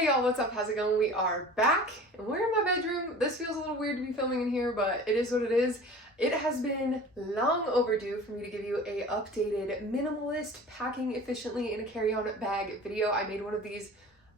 Hey y'all, what's up? How's it going? We are back and we're in my bedroom. This feels a little weird to be filming in here, but it is what it is. It has been long overdue for me to give you a updated minimalist packing efficiently in a carry-on bag video. I made one of these,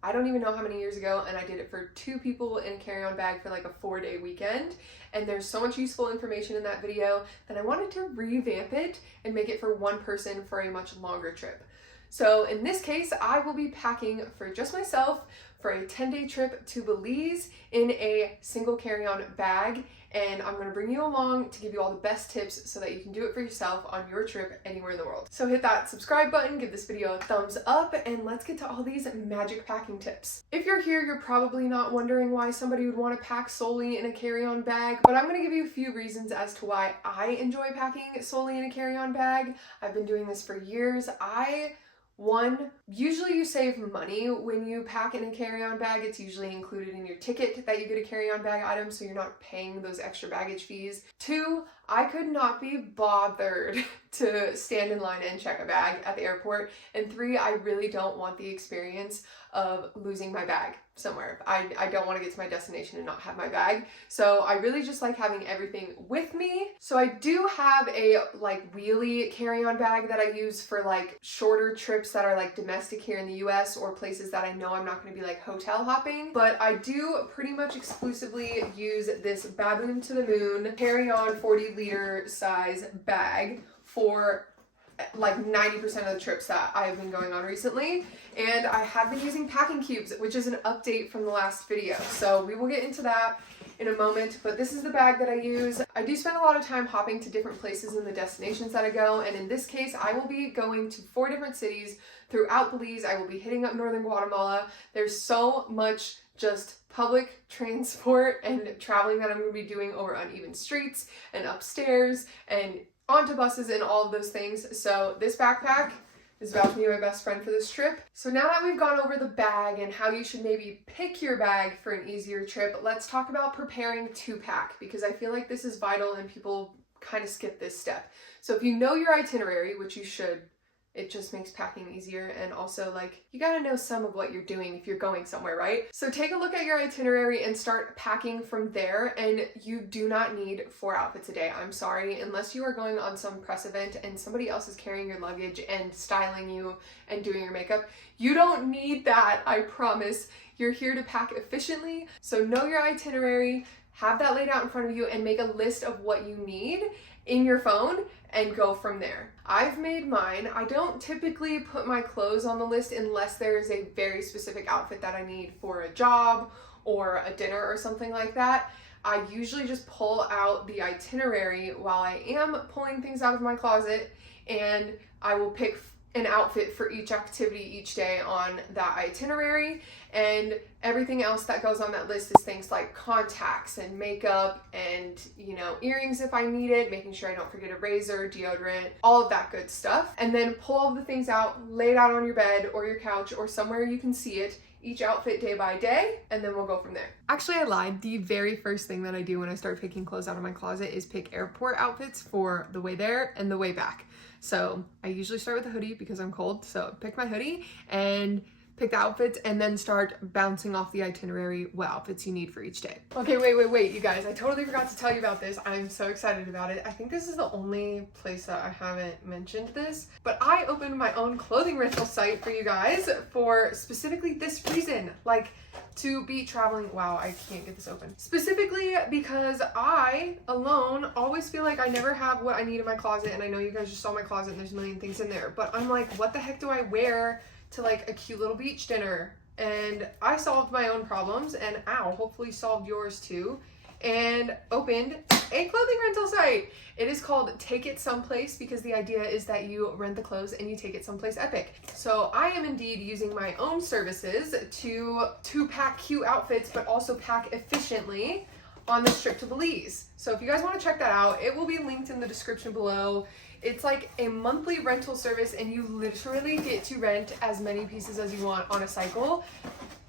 I don't even know how many years ago, and I did it for 2 people in a carry-on bag for like a 4-day weekend. And there's so much useful information in that video that I wanted to revamp it and make it for one person for a much longer trip. So in this case, I will be packing for just myself for a 10-day trip to Belize in a single carry-on bag. And I'm gonna bring you along to give you all the best tips so that you can do it for yourself on your trip anywhere in the world. So hit that subscribe button, give this video a thumbs up, and let's get to all these magic packing tips. If you're here, you're probably not wondering why somebody would want to pack solely in a carry-on bag, but I'm gonna give you a few reasons as to why I enjoy packing solely in a carry-on bag. I've been doing this for years. Usually you save money when you pack in a carry-on bag. It's usually included in your ticket that you get a carry-on bag item, so you're not paying those extra baggage fees. 2, I could not be bothered to stand in line and check a bag at the airport. And 3, I really don't want the experience of losing my bag somewhere. I don't want to get to my destination and not have my bag. So I really just like having everything with me. So I do have a like wheelie carry-on bag that I use for like shorter trips that are like domestic here in the US or places that I know I'm not going to be like hotel hopping. But I do pretty much exclusively use this Baboon to the Moon carry-on 40-liter size bag for like 90% of the trips that I've been going on recently. And I have been using packing cubes, which is an update from the last video. So we will get into that in a moment, but this is the bag that I use. I do spend a lot of time hopping to different places in the destinations that I go. And in this case, I will be going to 4 different cities throughout Belize. I will be hitting up northern Guatemala. There's so much just public transport and traveling that I'm going to be doing over uneven streets and upstairs and onto buses and all of those things. So this backpack is about to be my best friend for this trip. So now that we've gone over the bag and how you should maybe pick your bag for an easier trip, let's talk about preparing to pack, because I feel like this is vital and people kind of skip this step. So if you know your itinerary, which you should, it just makes packing easier, and also like you gotta know some of what you're doing if you're going somewhere, right? So take a look at your itinerary and start packing from there, and you do not need 4 outfits a day. I'm sorry, unless you are going on some press event and somebody else is carrying your luggage and styling you and doing your makeup. You don't need that, I promise. You're here to pack efficiently, so know your itinerary, have that laid out in front of you, and make a list of what you need in your phone and go from there. I've made mine. I don't typically put my clothes on the list unless there is a very specific outfit that I need for a job or a dinner or something like that. I usually just pull out the itinerary while I am pulling things out of my closet, and I will pick an outfit for each activity each day on that itinerary, and everything else that goes on that list is things like contacts and makeup and, you know, earrings if I need it, making sure I don't forget a razor, deodorant, all of that good stuff. And then pull all the things out, lay it out on your bed or your couch or somewhere you can see it, each outfit day by day, and then we'll go from there. Actually, I lied. The very first thing that I do when I start picking clothes out of my closet is pick airport outfits for the way there and the way back. So I usually start with a hoodie because I'm cold. So pick my hoodie and pick the outfits and then start bouncing off the itinerary what outfits you need for each day. Okay, wait, you guys. I totally forgot to tell you about this. I'm so excited about it. I think this is the only place that I haven't mentioned this, but I opened my own clothing rental site for you guys for specifically this reason, like to be traveling. Wow, I can't get this open. Specifically because I alone always feel like I never have what I need in my closet, and I know you guys just saw my closet and there's a million things in there, but I'm like, what the heck do I wear to like a cute little beach dinner? And I solved my own problems, and hopefully solved yours too, and opened a clothing rental site. It is called Take It Someplace, because the idea is that you rent the clothes and you take it someplace epic. So I am indeed using my own services to pack cute outfits, but also pack efficiently on this trip to Belize. So if you guys want to check that out, it will be linked in the description below. It's like a monthly rental service, and you literally get to rent as many pieces as you want on a cycle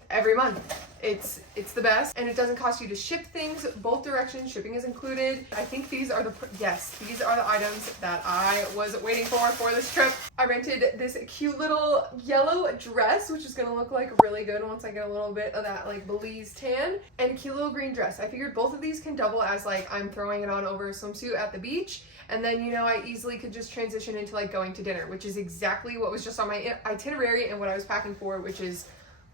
every month. It's the best, and it doesn't cost you to ship things both directions. Shipping is included. I think these are the items that I was waiting for this trip. I rented this cute little yellow dress, which is gonna look like really good once I get a little bit of that like Belize tan, and a cute little green dress. I figured both of these can double as like I'm throwing it on over a swimsuit at the beach, and then, you know, I easily could just transition into like going to dinner, which is exactly what was just on my itinerary and what I was packing for, which is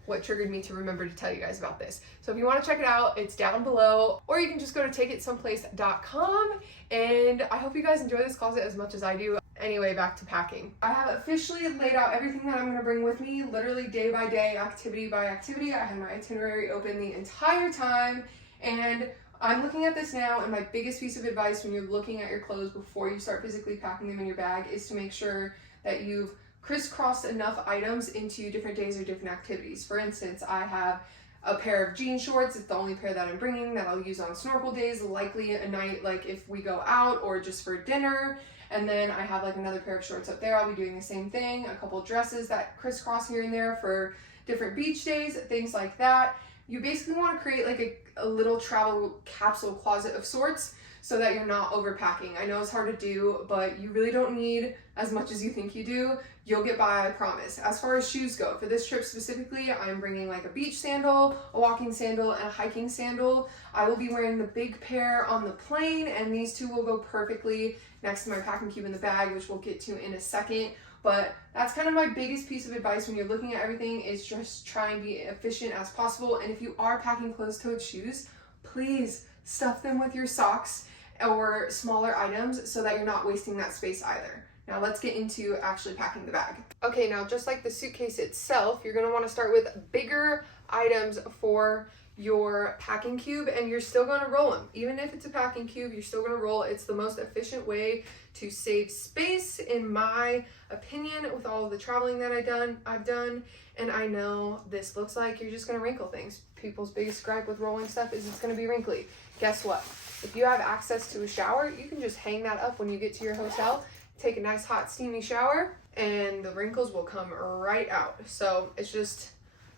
what triggered me to remember to tell you guys about this. So if you want to check it out, it's down below, or you can just go to takeitsomeplace.com, and I hope you guys enjoy this closet as much as I do. Anyway, back to packing. I have officially laid out everything that I'm going to bring with me, literally day by day, activity by activity. I had my itinerary open the entire time, and I'm looking at this now, and my biggest piece of advice when you're looking at your clothes before you start physically packing them in your bag is to make sure that you've crisscrossed enough items into different days or different activities. For instance, I have a pair of jean shorts. It's the only pair that I'm bringing that I'll use on snorkel days, likely a night like if we go out or just for dinner. And then I have like another pair of shorts up there. I'll be doing the same thing. A couple dresses that crisscross here and there for different beach days, things like that. You basically want to create like a little travel capsule closet of sorts so that you're not overpacking. I know it's hard to do, but you really don't need as much as you think you do. You'll get by, I promise. As far as shoes go, for this trip specifically, I'm bringing like a beach sandal, a walking sandal, and a hiking sandal. I will be wearing the big pair on the plane, and these two will go perfectly next to my packing cube in the bag, which we'll get to in a second. But that's kind of my biggest piece of advice when you're looking at everything, is just try and be efficient as possible. And if you are packing closed-toed shoes, please stuff them with your socks or smaller items so that you're not wasting that space either. Now let's get into actually packing the bag. Okay, now just like the suitcase itself, you're gonna wanna start with bigger items for your packing cube, and you're still gonna roll them. Even if it's a packing cube, you're still gonna roll. It's the most efficient way to save space, in my opinion, with all of the traveling that I've done. And I know this looks like you're just gonna wrinkle things. People's biggest gripe with rolling stuff is it's gonna be wrinkly. Guess what? If you have access to a shower, you can just hang that up when you get to your hotel, take a nice hot steamy shower, and the wrinkles will come right out. So it's just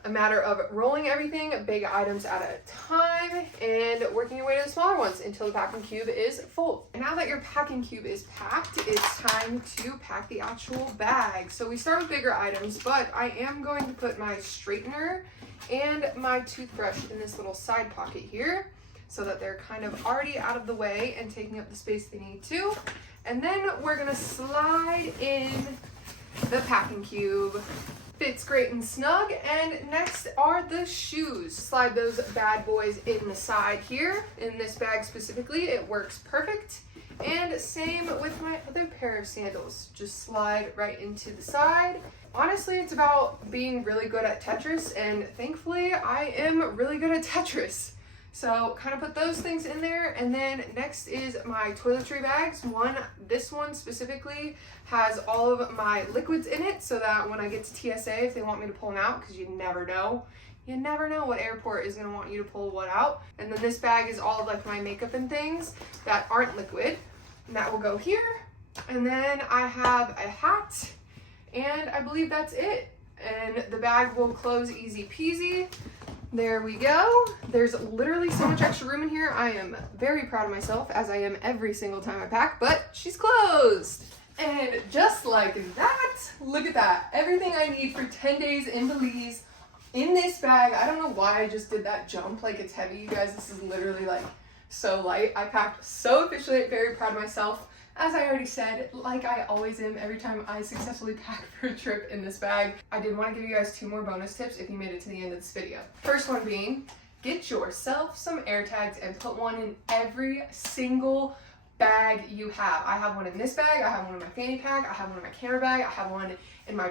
a matter of rolling everything, big items at a time, and working your way to the smaller ones until the packing cube is full. And now that your packing cube is packed, it's time to pack the actual bag. So we start with bigger items, but I am going to put my straightener and my toothbrush in this little side pocket here, so that they're kind of already out of the way and taking up the space they need to. And then we're gonna slide in the packing cube. Fits great and snug. And next are the shoes. Slide those bad boys in the side here. In this bag specifically, it works perfect. And same with my other pair of sandals. Just slide right into the side. Honestly, it's about being really good at Tetris, and thankfully I am really good at Tetris. So kind of put those things in there. And then next is my toiletry bags. This one specifically has all of my liquids in it, so that when I get to TSA, if they want me to pull them out, because you never know what airport is going to want you to pull what out. And then this bag is all of like my makeup and things that aren't liquid, and that will go here. And then I have a hat, and I believe that's it. And the bag will close easy peasy. There we go. There's literally so much extra room in here. I am very proud of myself, as I am every single time I pack, but she's closed. And just like that, look at that. Everything I need for 10 days in Belize in this bag. I don't know why I just did that jump like it's heavy, you guys. This is literally like so light. I packed so efficiently, very proud of myself. As I already said, like I always am every time I successfully pack for a trip in this bag. I did want to give you guys 2 more bonus tips if you made it to the end of this video. First one being, get yourself some air tags and put one in every single bag you have. I have one in this bag, I have one in my fanny pack, I have one in my camera bag, I have one in my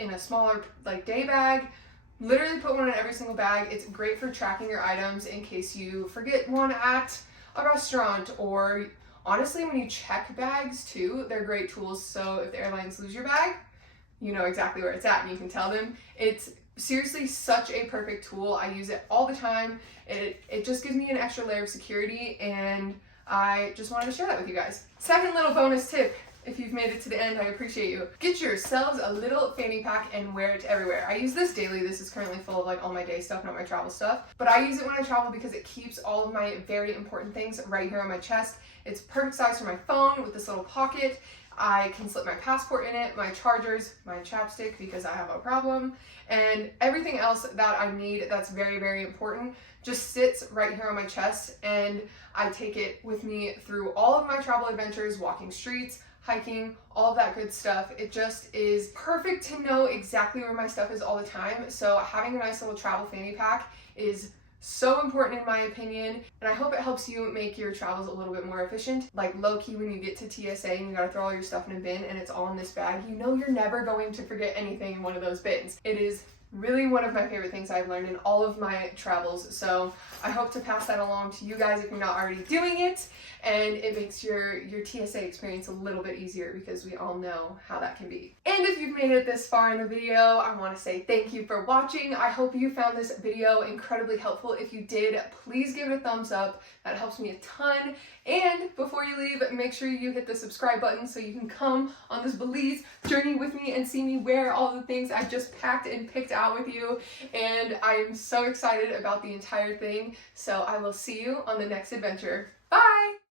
in a smaller like day bag. Literally put one in every single bag. It's great for tracking your items in case you forget one at a restaurant, or honestly, when you check bags too, they're great tools. So if the airlines lose your bag, you know exactly where it's at and you can tell them. It's seriously such a perfect tool. I use it all the time. It just gives me an extra layer of security, and I just wanted to share that with you guys. Second little bonus tip If you've made it to the end, I appreciate you. Get yourselves a little fanny pack and wear it everywhere. I use this daily. This is currently full of like all my day stuff, not my travel stuff. But I use it when I travel because it keeps all of my very important things right here on my chest. It's perfect size for my phone with this little pocket. I can slip my passport in it, my chargers, my chapstick because I have a problem, and everything else that I need that's very, very important just sits right here on my chest, and I take it with me through all of my travel adventures, walking streets, hiking, all of that good stuff. It just is perfect to know exactly where my stuff is all the time. So having a nice little travel fanny pack is so important in my opinion, and I hope it helps you make your travels a little bit more efficient. Like low-key, when you get to TSA and you gotta throw all your stuff in a bin and it's all in this bag, you know you're never going to forget anything in one of those bins. It is really one of my favorite things I've learned in all of my travels, so I hope to pass that along to you guys if you're not already doing it, and it makes your TSA experience a little bit easier because we all know how that can be. And if you've made it this far in the video, I want to say thank you for watching. I hope you found this video incredibly helpful. If you did, please give it a thumbs up. That helps me a ton. And before you leave, make sure you hit the subscribe button so you can come on this Belize journey with me and see me wear all the things I just packed and picked out with you. And I am so excited about the entire thing. So I will see you on the next adventure. Bye!